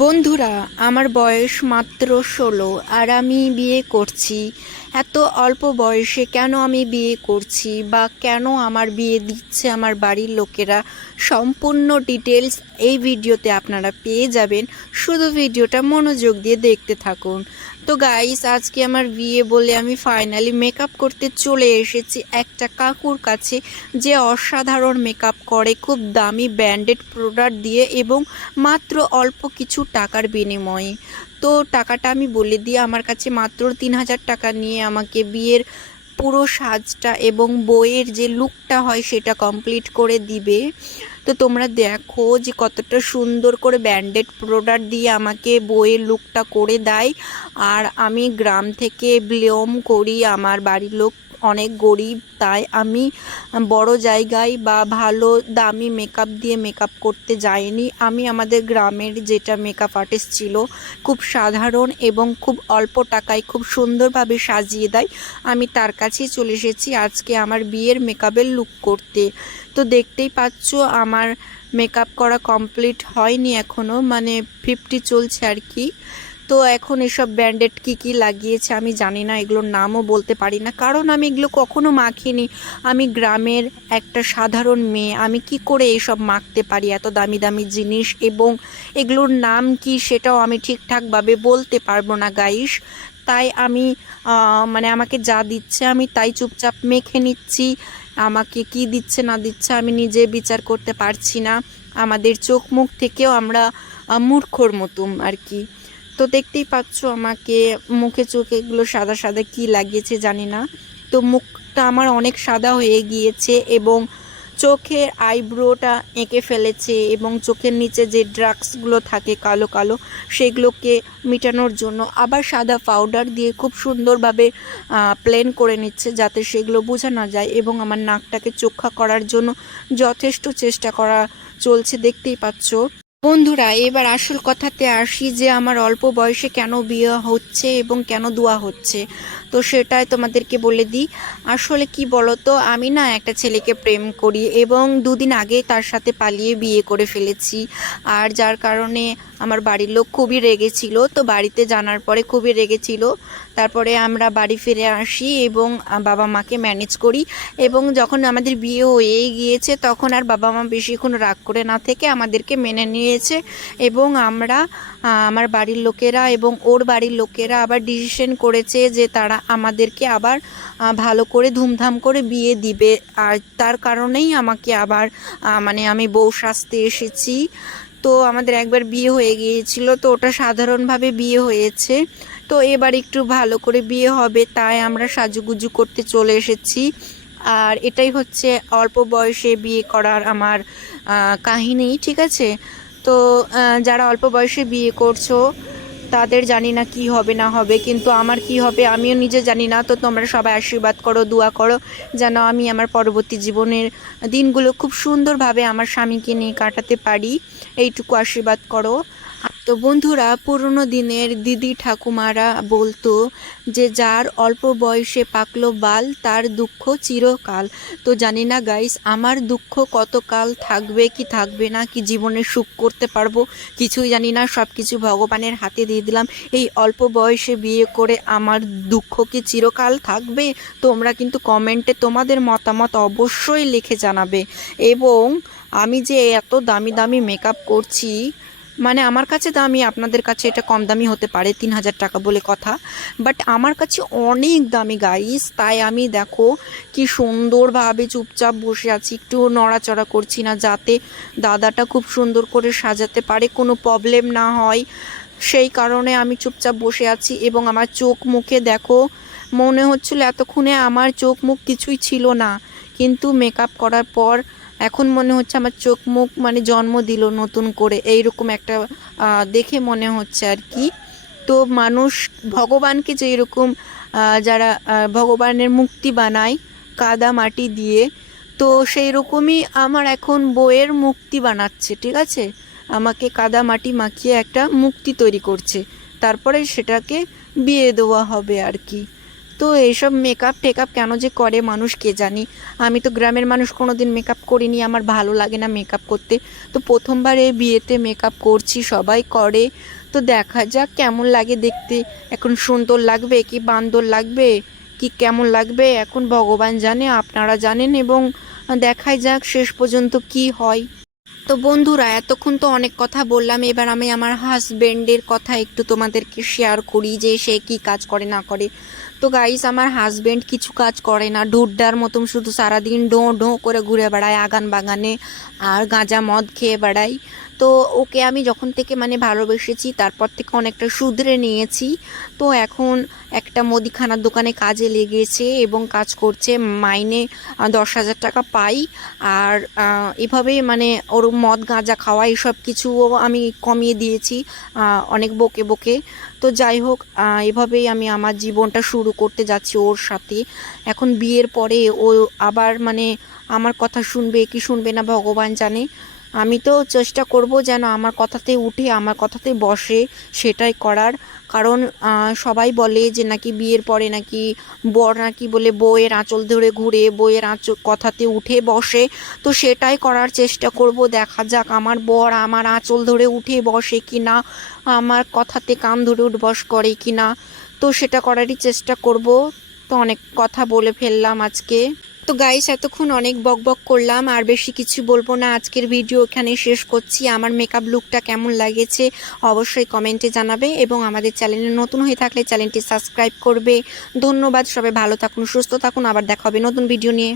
বন্ধুরা, আমার বয়স মাত্র 16 আর আমি বিয়ে করছি। এত অল্প বয়সে কেন আমি বিয়ে করছি বা কেন আমার বিয়ে দিচ্ছে আমার বাড়ির লোকেরা, সম্পূর্ণ ডিটেলস এই ভিডিওতে আপনারা পেয়ে যাবেন। শুধু ভিডিওটা মনোযোগ দিয়ে দেখতে থাকুন। তো গাইস, আজকে আমার বিয়ে বলে আমি ফাইনালি মেকআপ করতে চলে এসেছি একটা কাকুর কাছে, যে অসাধারণ মেকআপ করে খুব দামি ব্র্যান্ডেড প্রোডাক্ট দিয়ে এবং মাত্র অল্প কিছু টাকার বিনিময়ে। তো টাকাটা আমি বলে দিই, আমার কাছে মাত্র 3000 টাকা নিয়ে আমাকে বিয়ের পুরো সাজটা এবং বইয়ের যে লুকটা হয় সেটা কমপ্লিট করে দিবে। তো তোমরা দেখো যে কতটা সুন্দর করে ব্র্যান্ডেড প্রোডাক্ট দিয়ে আমাকে বইয়ের লুকটা করে দেয়। আর আমি গ্রাম থেকে বিলং করি, আমার বাড়ির লোক অনেক গরিব, তাই আমি বড় জায়গায় বা ভালো দামি মেকআপ দিয়ে মেকআপ করতে যাইনি। আমি আমাদের গ্রামের যেটা মেকআপ আর্টিস্ট ছিল, খুব সাধারণ এবং খুব অল্প টাকায় খুব সুন্দরভাবে সাজিয়ে দেয়, আমি তার কাছেই চলে এসেছি আজকে আমার বিয়ের মেকআপের লুক করতে। তো দেখতেই পাচ্ছ আমার মেকআপ করা কমপ্লিট হয়নি এখনও, মানে 50 চলছে আর কি। তো এখন এসব ব্র্যান্ডেড কী লাগিয়েছে আমি জানি না, এগুলোর নামও বলতে পারি না, কারণ আমি এগুলো কখনো মাখিনি। আমি গ্রামের একটা সাধারণ মেয়ে, আমি কি করে এসব মাখতে পারি এত দামি দামি জিনিস, এবং এগুলোর নাম কি সেটাও আমি ঠিকঠাকভাবে বলতে পারবো না গাইস। তাই আমি মানে আমাকে যা দিচ্ছে আমি তাই চুপচাপ মেখে নিচ্ছি। আমাকে কি দিচ্ছে না দিচ্ছে আমি নিজে বিচার করতে পারছি না। আমাদের চোখ মুখ থেকেও আমরা মূর্খর মতন আর কি। তো দেখতেই পাচ্ছ আমাকে মুখে চোখে এগুলো সাদা সাদা কি লাগিয়েছে জানি না। তো মুখটা আমার অনেক সাদা হয়ে গিয়েছে এবং চোখের আইব্রোটা এঁকে ফেলেছে, এবং চোখের নিচে যে ড্রাগসগুলো থাকে কালো কালো সেগুলোকে মেটানোর জন্য আবার সাদা পাউডার দিয়ে খুব সুন্দরভাবে প্লেন করে নিচ্ছে যাতে সেগুলো বোঝা না যায়, এবং আমার নাকটাকে চোখা করার জন্য যথেষ্ট চেষ্টা করা চলছে, দেখতেই পাচ্ছ। বন্ধুরা, এবার আসল কথাতে আসি যে আমার অল্প বয়সে কেন বিয়ে হচ্ছে এবং কেন দোয়া হচ্ছে। তো সেটাই তোমাদেরকে বলে দিই। আসলে কি বলতো, আমি না একটা ছেলেকে প্রেম করি এবং দুদিন আগে তার সাথে পালিয়ে বিয়ে করে ফেলেছি। আর যার কারণে আমার বাড়ির লোক খুবই রেগেছিল, তো বাড়িতে জানার পরে খুবই রেগেছিল। তারপরে আমরা বাড়ি ফিরে আসি এবং বাবা মাকে ম্যানেজ করি, এবং যখন আমাদের বিয়ে হয়ে গিয়েছে তখন আর বাবা মা বেশিক্ষণ রাগ করে না থেকে আমাদেরকে মেনে নিয়েছে। এবং আমরা আমার বাড়ির লোকেরা এবং ওর বাড়ির লোকেরা আবার ডিসিশন করেছে যে তারা আমাদেরকে আবার ভালো করে ধুমধাম করে বিয়ে দিবে। আর তার কারণেই আমাকে আবার মানে আমি বউ সাজতে এসেছি। তো আমাদের একবার বিয়ে হয়ে গিয়েছিল, তো ওটা সাধারণভাবে বিয়ে হয়েছে। তো এবার একটু ভালো করে বিয়ে হবে, তাই আমরা সাজুগুজু করতে চলে এসেছি। আর এটাই হচ্ছে অল্প বয়সে বিয়ে করার আমার কাহিনী, ঠিক আছে। তো যারা অল্প বয়সে বিয়ে করছো তাদের জানি না কি হবে না হবে, কিন্তু আমার কি হবে আমিও নিজে জানি না। তো তোমরা সবাই আশীর্বাদ করো, দোয়া করো যেন আমি আমার পরবর্তী জীবনের দিনগুলো খুব সুন্দরভাবে আমার স্বামীকে নিয়ে কাটাতে পারি, এইটুকু আশীর্বাদ করো। তো বন্ধুরা, পুরনো দিনের দিদি ঠাকুমারা বলতো যে যার অল্প বয়সে পাকলো বাল তার দুঃখ চিরকাল। তো জানি না গাইস, আমার দুঃখ কতকাল থাকবে কি থাকবে না, কি জীবনে সুখ করতে পারবো কিছুই জানি না, সব কিছু ভগবানের হাতে দিয়ে দিলাম। এই অল্প বয়সে বিয়ে করে আমার দুঃখ কি চিরকাল থাকবে? তোমরা কিন্তু কমেন্টে তোমাদের মতামত অবশ্যই লিখে জানাবে। এবং আমি যে এত দামি দামি মেকআপ করছি, মানে আমার কাছে দামি, আপনাদের কাছে এটা কম দামি হতে পারে, 3000 টাকা বলে কথা, বাট আমার কাছে অনেক দামি গাইস। তাই আমি দেখো কি সুন্দরভাবে চুপচাপ বসে আছি, একটু নড়াচড়া করছি না, যাতে দাদাটা খুব সুন্দর করে সাজাতে পারে, কোনো প্রবলেম না হয়, সেই কারণে আমি চুপচাপ বসে আছি। এবং আমার চোখ মুখে দেখো, মনে হচ্ছিল এতক্ষণে আমার চোখ মুখ কিছুই ছিল না, কিন্তু মেকআপ করার পর এখন মনে হচ্ছে আমার চোখ মুখ মানে জন্ম দিল নতুন করে, এইরকম একটা দেখে মনে হচ্ছে আর কি। তো মানুষ ভগবানকে যে এরকম যারা ভগবানের মূর্তি বানায় কাদা মাটি দিয়ে, তো সেই রকমই আমার এখন বইয়ের মূর্তি বানাচ্ছে, ঠিক আছে। আমাকে কাদা মাটি মাখিয়ে একটা মূর্তি তৈরি করছে, তারপরে সেটাকে বিয়ে দেওয়া হবে আর কি। তো তো এইসব মেকআপ টেকআপ কেন যে করে মানুষ কে জানি। আমি তো গ্রামের মানুষ, কোনো দিন মেকআপ করিনি, আমার ভালো লাগে না মেকআপ করতে। তো প্রথমবার এই বিয়েতে মেকআপ করছি, সবাই করে। তো দেখা যাক কেমন লাগে দেখতে। এখন সুন্দর লাগবে কি বান্দর লাগবে কি কেমন লাগবে এখন ভগবান জানে, আপনারা জানেন, এবং দেখাই যাক শেষ পর্যন্ত কি হয়। তো বন্ধুরা, এতক্ষণ তো অনেক কথা বললাম, এবার আমি আমার হাজবেন্ডের কথা একটু তোমাদেরকে শেয়ার করি যে সে কি কাজ করে না করে। তো গাইস, আমার হাজবেন্ড কিছু কাজ করে না, ঢুড্ডার মতন শুধু সারাদিন ঢোঁ ঢোঁ করে ঘুরে বেড়ায় আগান বাগানে, আর গাঁজা মদ খেয়ে বেড়ায়। তো ওকে আমি যখন থেকে মানে ভালোবেসেছি তারপর থেকে অনেকটা শুধরে নিয়েছি। তো এখন একটা মুদিখানার দোকানে কাজে লেগেছে এবং কাজ করছে, মাইনে 10,000 টাকা পাই। আর এভাবেই মানে ওর মদ গাঁজা খাওয়া এসব কিছুও আমি কমিয়ে দিয়েছি, অনেক বকে বকে। তো যাই হোক, এভাবেই আমি আমার জীবনটা শুরু করতে যাচ্ছি ওর সাথে। এখন বিয়ের পরে ও আবার মানে আমার কথা শুনবে কি শুনবে না ভগবান জানে। আমি তো চেষ্টা করব যেন আমার কথাতে উঠে আমার কথাতে বসে, সেটাই করার। কারণ সবাই বলে যে নাকি বিয়ের পরে নাকি বর নাকি বলে বউয়ের আঁচল ধরে ঘুরে, বউয়ের আঁচল কথাতে উঠে বসে। তো সেটাই করার চেষ্টা করব, দেখা যাক আমার বর আমার আঁচল ধরে উঠে বসে কি না, আমার কথাতে কান ধরে উঠবস করে কি না। তো সেটা করারই চেষ্টা করব। তো অনেক কথা বলে ফেললাম আজকে। তো গাইস, এতক্ষণ অনেক বকবক করলাম, আর বেশি কিছু বলবো না, আজকের ভিডিও এখানে শেষ করছি। আমার মেকআপ লুকটা কেমন লাগেছে অবশ্যই কমেন্টে জানাবে, এবং আমাদের চ্যানেলে নতুন হয়ে থাকলে চ্যানেলটি সাবস্ক্রাইব করবে। ধন্যবাদ, সবাই ভালো থাকুন, সুস্থ থাকুন, আবার দেখা হবে নতুন ভিডিও নিয়ে।